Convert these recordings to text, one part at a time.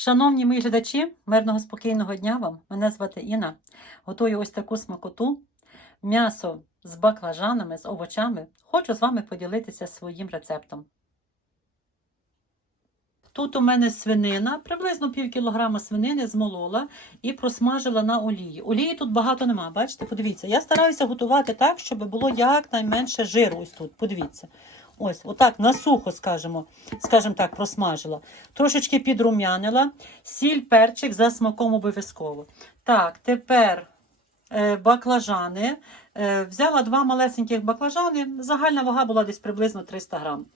Шановні мої глядачі, мирного спокійного дня вам. Мене звати Інна. Готую ось таку смакоту, м'ясо з баклажанами, з овочами. Хочу з вами поділитися своїм рецептом. Тут у мене свинина, приблизно пів кілограма свинини змолола і просмажила на олії. Олії тут багато нема, бачите? Подивіться, я стараюся готувати так, щоб було якнайменше жиру ось тут. Подивіться. Ось, отак на сухо, скажімо, скажімо так, просмажила. Трошечки підрум'янила, сіль, перчик за смаком обов'язково. Так, тепер е, баклажани. Е, взяла два малесеньких баклажани. Загальна вага була десь приблизно 300 грам.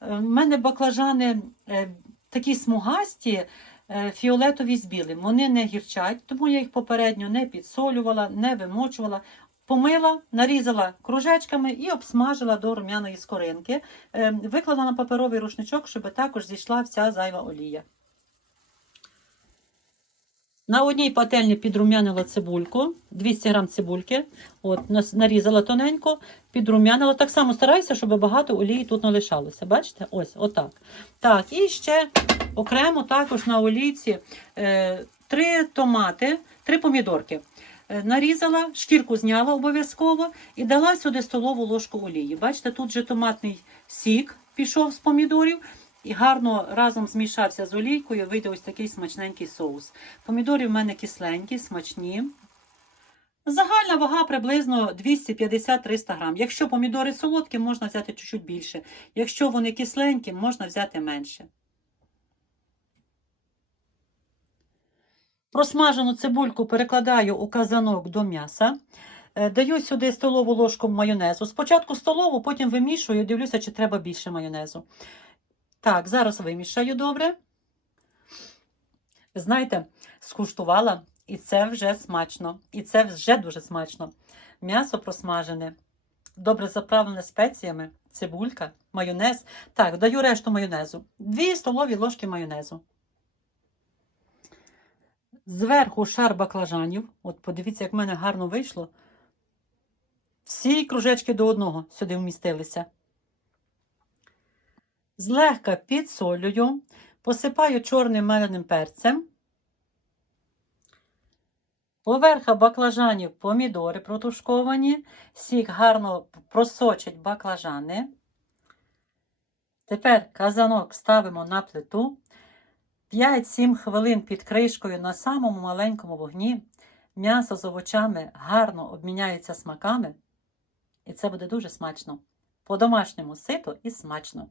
У мене баклажани е, такі смугасті, е, фіолетові з білим. Вони не гірчать, тому я їх попередньо не підсолювала, не вимочувала. Помила, нарізала кружечками і обсмажила до рум'яної скоринки. Е, Виклала на паперовий рушничок, щоб також зійшла вся зайва олія. На одній пательні підрум'янила цибульку, 200 грам цибульки. От, нарізала тоненько, підрум'янила. Так само стараюся, щоб багато олії тут не лишалося. Бачите? Ось, отак. Так, і ще окремо також на олійці е, три томати, три помідорки. Е, Нарізала, шкірку зняла обов'язково і дала сюди столову ложку олії. Бачите, тут же томатний сік пішов з помідорів і гарно разом змішався з олійкою, вийде ось такий смачненький соус. Помідори в мене кисленькі, смачні. Загальна вага приблизно 250-300 грам. Якщо помідори солодкі, можна взяти чуть-чуть більше. Якщо вони кисленькі, можна взяти менше. Просмажену цибульку перекладаю у казанок до м'яса. Е, Даю сюди столову ложку майонезу. Спочатку столову, потім вимішую, дивлюся, чи треба більше майонезу. Так, зараз вимішаю добре. Знаєте, скуштувала, і це вже смачно. І це вже дуже смачно. М'ясо просмажене, добре заправлене спеціями, цибулька, майонез. Так, даю решту майонезу. Дві столові ложки майонезу. Зверху шар баклажанів. От подивіться, як в мене гарно вийшло. Всі кружечки до одного сюди вмістилися. Злегка підсолюю, посипаю чорним меленим перцем. Поверха баклажанів помідори протушковані, сік гарно просочить баклажани. Тепер казанок ставимо на плиту. 5-7 хвилин під кришкою на самому маленькому вогні. М'ясо з овочами гарно обміняється смаками. І це буде дуже смачно. По-домашньому сито і смачно.